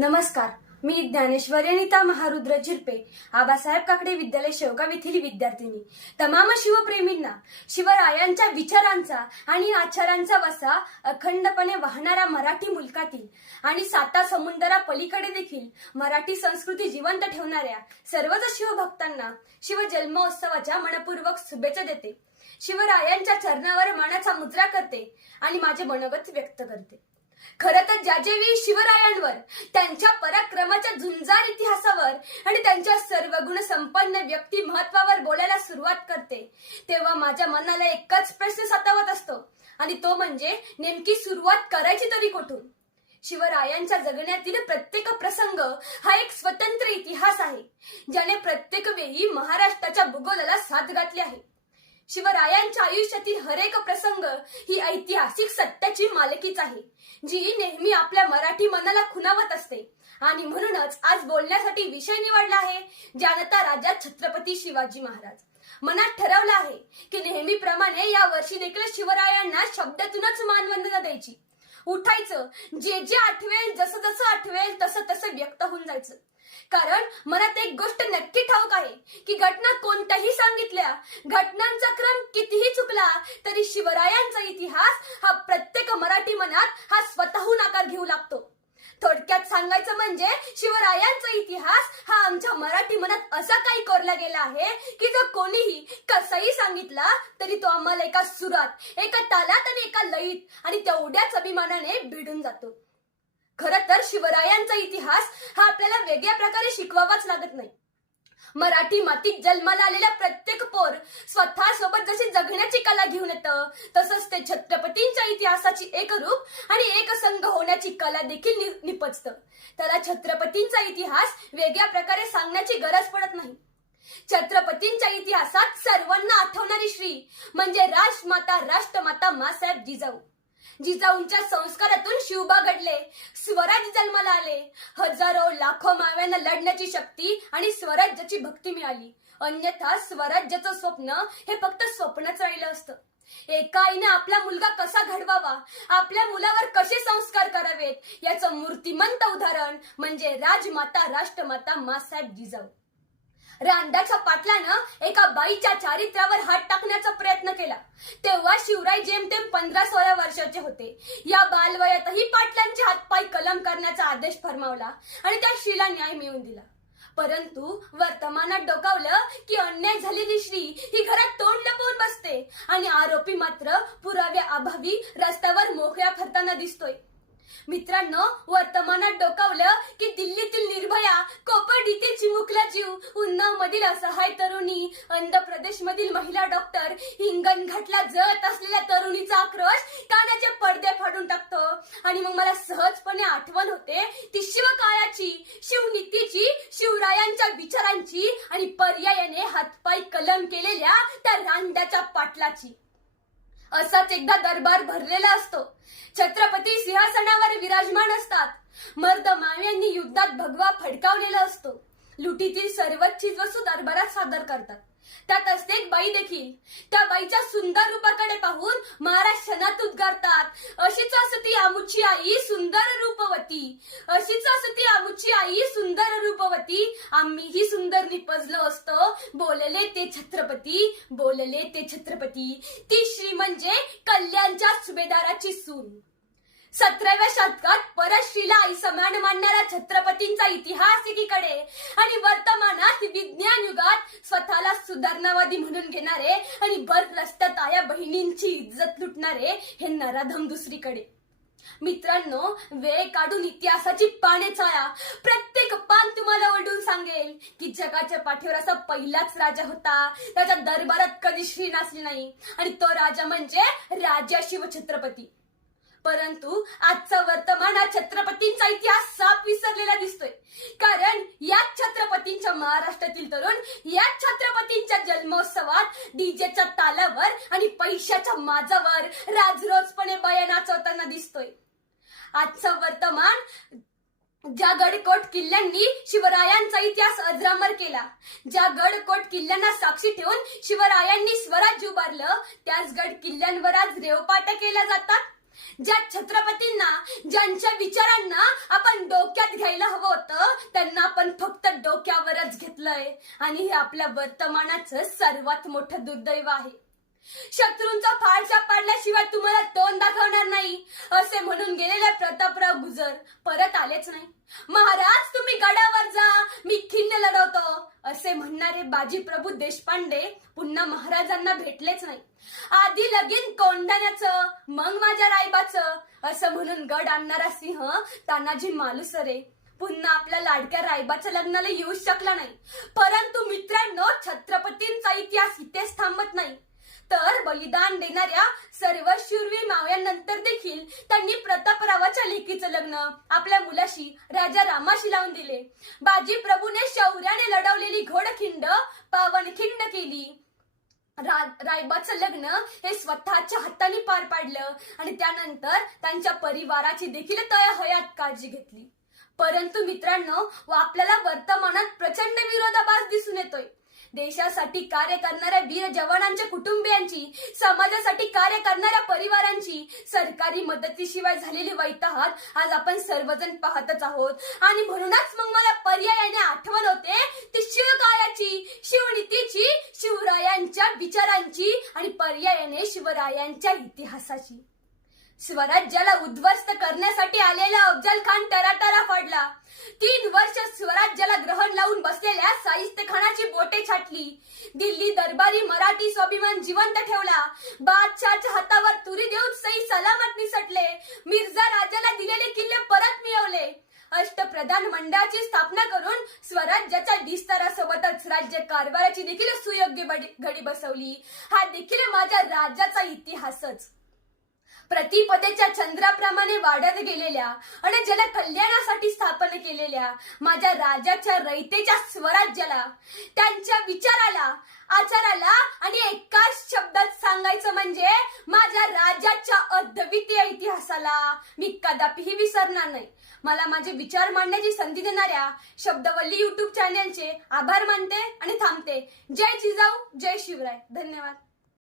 नमस्कार मी ज्ञानेश्वरी अनिता महारुद्र झिरपे आबासाहेब काकडे विद्यालय शेवगाव येथील विद्यार्थिनी. तमाम शिवप्रेमींना शिवरायांच्या विचारांचा आणि आचारांचा वसा अखंडपणे वाहणाऱ्या मराठी मुलकातील आणि साता समुद्रा पलीकडे देखील मराठी संस्कृती जिवंत ठेवणाऱ्या सर्वच शिवभक्तांना शिव जन्मोत्सवाच्या मनपूर्वक शुभेच्छा देते. शिवरायांच्या चरणावर मनाचा मुद्रा करते आणि माझे मनोगत व्यक्त करते. खरं तर ज्याजेवी शिवरायांवर त्यांच्या पराक्रमाच्या झुंजार इतिहासावर आणि त्यांच्या सर्व गुण संपन्न व्यक्ती महत्वावर बोलायला सुरुवात करते तेव्हा माझ्या मनाला एकच प्रश्न सतावत असतो आणि तो म्हणजे नेमकी सुरुवात करायची तरी कुठून? शिवरायांच्या जगण्यातील प्रत्येक प्रसंग हा एक स्वतंत्र इतिहास आहे ज्याने प्रत्येक वेळी महाराष्ट्राच्या भूगोलाला साथ घातली आहे. शिवरायांच्या आयुष्यातील हरेक प्रसंग ही ऐतिहासिक सत्याची मालकीच आहे जी नेहमी आपल्या मराठी मनाला खुणावत असते. आणि म्हणूनच आज बोलण्यासाठी विषय निवडला आहे जानता राजा छत्रपती शिवाजी महाराज. मनात ठरवलं आहे की नेहमीप्रमाणे या वर्षी देखील शिवरायांना शब्दातूनच मानवंदना द्यायची. उठायचं. जे जे आठवेल जसं जसं आठवेल तसं तसं व्यक्त होऊन जायचं. कारण मनात एक गोष्ट नक्की ठाऊक आहे की घटना कोणत्याही सांगितल्या घटनांचा क्रम कितीही चुकला तरी शिवरायांचा इतिहास हा प्रत्येक मराठी मनात हा स्वतःहून आकार घेऊ लागतो. थोडक्यात सांगायचं म्हणजे शिवरायांचा इतिहास हा आमच्या मराठी मनात असा काही कोरला गेला आहे की जो कोणीही कसाही सांगितला तरी तो आम्हाला एका सुरात एका तालात आणि एका लईत आणि तेवढ्याच अभिमानाने भिडून जातो. खर तर शिवरायांचा इतिहास हा आपल्याला वेगळ्या प्रकारे शिकवावाच लागत नाही. मराठी मातीत जन्माला आलेल्या प्रत्येक पोर स्वतः सोबत जशी जगण्याची कला घेऊन येतं तसंच ते छत्रपतींच्या इतिहासाची एक रूप आणि एक संघ होण्याची कला देखील नि- निपजतं. त्याला छत्रपतींचा इतिहास वेगळ्या प्रकारे सांगण्याची गरज पडत नाही. छत्रपतींच्या इतिहासात सर्वांना आठवणारी श्री म्हणजे राजमाता राष्ट्रमाता मासाहेब जिजाऊ. जिजाऊंच्या संस्कारातून शिवबा घडले. स्वराज जन्माला आले. हजारो लाखो माव्यांना लढण्याची शक्ती आणि स्वराज्याची भक्ती मिळाली. अन्यथा स्वराज्याचं स्वप्न हे फक्त स्वप्नच राहिलं असतं. एका आईने आपला मुलगा कसा घडवावा? आपल्या मुलावर कसे संस्कार करावेत? याचं मूर्तिमंत उदाहरण म्हणजे राजमाता राष्ट्रमाता मासाहेब जिजाऊ. रांदाच्या पाटलानं एका बाईच्या चारित्र्यावर हात टाकण्याचा प्रयत्न केला. तेव्हा शिवराय जेमतेम पंधरा सोळा वर्षाचे होते. या बालवयातही पाटलांचे हातपाय कलम करण्याचा आदेश फरमावला आणि त्या श्रीला न्याय मिळवून दिला. परंतु वर्तमानात डोकावलं की अन्याय झालेली श्री ही घरात तोंड लपवून बसते आणि आरोपी मात्र पुराव्या अभावी रस्त्यावर मोकळ्या फरताना दिसतोय. मित्रांनो वर्तमानात डोकावलं की दिल्लीतील निर्भया कोपर्डीतील जीव उन्नाव मधील असहाय तरुणी. आंध्र प्रदेश मधील महिला डॉक्टर हिंगण घाटला जळत असलेल्या तरुणीचा आक्रोश कानाचे पडदे फाडून टाकतो. आणि मग मला सहजपणे आठवण होते ती शिवकाळाची शिवनीतीची शिवरायांच्या विचारांची आणि पर्यायाने हातपाय कलम केलेल्या त्या रांड्याच्या पाटलाची. असाच एकदा दरबार भरलेला असतो. छत्रपती सिंहासनावर विराजमान असतात. मर्द माव्यांनी युद्धात भगवा फडकावलेला असतो. लुटीतील सर्वच चीज वस्तू दरबारात सादर करतात. त्यात असते एक बाई देखील. त्या बाईच्या सुंदर रूपाकडे पाहून महाराज क्षणात उद्गारतात अशीच असती आमुची आई सुंदर रूपवती. अशीच असती आमुची आई सुंदर रूपवती. आम्हीही सुंदर निपजलो असतो. बोलले ते छत्रपती बोलले ते छत्रपती. ती श्री म्हणजे कल्याणच्या सुभेदाराची सून. सतराव्या शतकात परश्रीला आई समान मानणाऱ्या छत्रपतींचा इतिहास एकीकडे आणि वर्तमानात विज्ञान युगात स्वतःला सुधारणावादी म्हणून घेणारे आणि बर्फ रस्त्यात आया बहिणींची इज्जत लुटणारे हे नराधम दुसरीकडे. मित्रांनो वेळ काढून इतिहासाची पाने चाळा. प्रत्येक पान तुम्हाला ओढून सांगेल की जगाच्या पाठीवर असा पहिलाच राजा होता. त्याच्या दरबारात कधी श्री नसली नाही. आणि तो राजा म्हणजे राजा शिवछत्रपती. परंतु आजचा वर्तमान हा छत्रपतींचा इतिहास साफ विसरलेला दिसतोय. कारण याच छत्रपतींच्या महाराष्ट्रातील तरुण याच छत्रपतींच्या जन्मोत्सवात डीजेच्या तालावर आणि पैशाच्या माजावर राजरोजपणे बया नाचवताना दिसतोय. आजचं वर्तमान ज्या गडकोट किल्ल्यांनी शिवरायांचा इतिहास अजरामर केला ज्या गडकोट किल्ल्यांना साक्षी ठेवून शिवरायांनी स्वराज्य उभारलं त्याच गड किल्ल्यांवर आज रेवपाट्या केल्या जातात. ज्या छत्रपतींना ज्यांच्या विचारांना आपण डोक्यात घ्यायला हवं होतं त्यांना आपण फक्त डोक्यावरच घेतलंय. आणि हे आपल्या वर्तमानाचं सर्वात मोठं दुर्दैव आहे. शत्रूंचा फारशा पाडल्याशिवाय तुम्हाला तोंड दाखवणार नाही असे म्हणून गेलेले प्रतापराव गुजर परत आलेच नाही. महाराज तुम्ही गडावर जा मी खिंड लढवतो. असे म्हणणारे बाजी प्रभू देशपांडे पुन्हा महाराजांना भेटलेच नाही. आधी लगीन कोंढाण्याचं मग माझ्या रायबाचं असं म्हणून गड आणणारा सिंह तानाजी मालुसरे पुन्हा आपल्या लाडक्या रायबाच्या लग्नाला येऊ शकला नाही. परंतु मित्रांनो छत्रपतींचा इतिहास इथेच थांबत नाही. तर बलिदान देणाऱ्या सर्व शूरवीर मावळ्यांनंतर देखील त्यांनी प्रतापरावाच्या लेकीचं लग्न आपल्या मुलाशी राजा रामाशी लावून दिले. बाजी प्रभूने शौर्याने लढवलेली घोडखिंड पावनखिंड केली. रायबाचं लग्न हे स्वतःच्या हाताने पार पाडलं आणि त्यानंतर त्यांच्या परिवाराची देखील तळहयात काळजी घेतली. परंतु मित्रांनो व आपल्याला वर्तमानात प्रचंड विरोधाभास दिसून येतोय. देशासाठी कार्य करणाऱ्या वीर जवानांच्या कुटुंबियांची समाजासाठी कार्य करणाऱ्या परिवारांची सरकारी मदतीशिवाय झालेली वैताहत आज आपण सर्वजण पाहतच आहोत. आणि म्हणूनच मग मला पर्यायाने आठवण होते ती शिवकायाची शिवनीतीची शिवरायांच्या विचारांची आणि पर्यायाने शिवरायांच्या इतिहासाची. स्वराज्याला उद्ध्वस्त करण्यासाठी आलेला अफजल खान टराटरा फाडला. तीन वर्ष स्वराज्याला ग्रहण लावून बसलेल्या साहित्य खानाची बोटे छाटली. दिल्ली दरबारी मराठी स्वाभिमान जिवंत ठेवला. बादशाहच्या हातावर तुरी देऊन सई सलामत निसटले मिर्झा राजाला दिलेले किल्ले परत मिळवले. अष्टप्रधान मंडळाची स्थापना करून स्वराज्याच्या विस्तारासोबतच राज्य कारभाराची देखील सुयोग्य बडी- घडी बसवली. हा देखील माझ्या राज्याचा इतिहासच. प्रतिपदेच्या चंद्राप्रमाणे वाढत गेलेल्या आणि ज्याला कल्याणासाठी स्थापन केलेल्या माझ्या राजाच्या रयतेच्या स्वराज्याला त्यांच्या विचाराला आचाराला आणि एकाच शब्दात सांगायचं म्हणजे माझ्या राजाच्या अद्वितीय इतिहासाला मी कदापिही विसरणार नाही. मला माझे विचार मांडण्याची संधी देणाऱ्या शब्दवल्ली युट्यूब चॅनेलचे आभार मानते आणि थांबते. जय जिजाऊ जय शिवराय. धन्यवाद.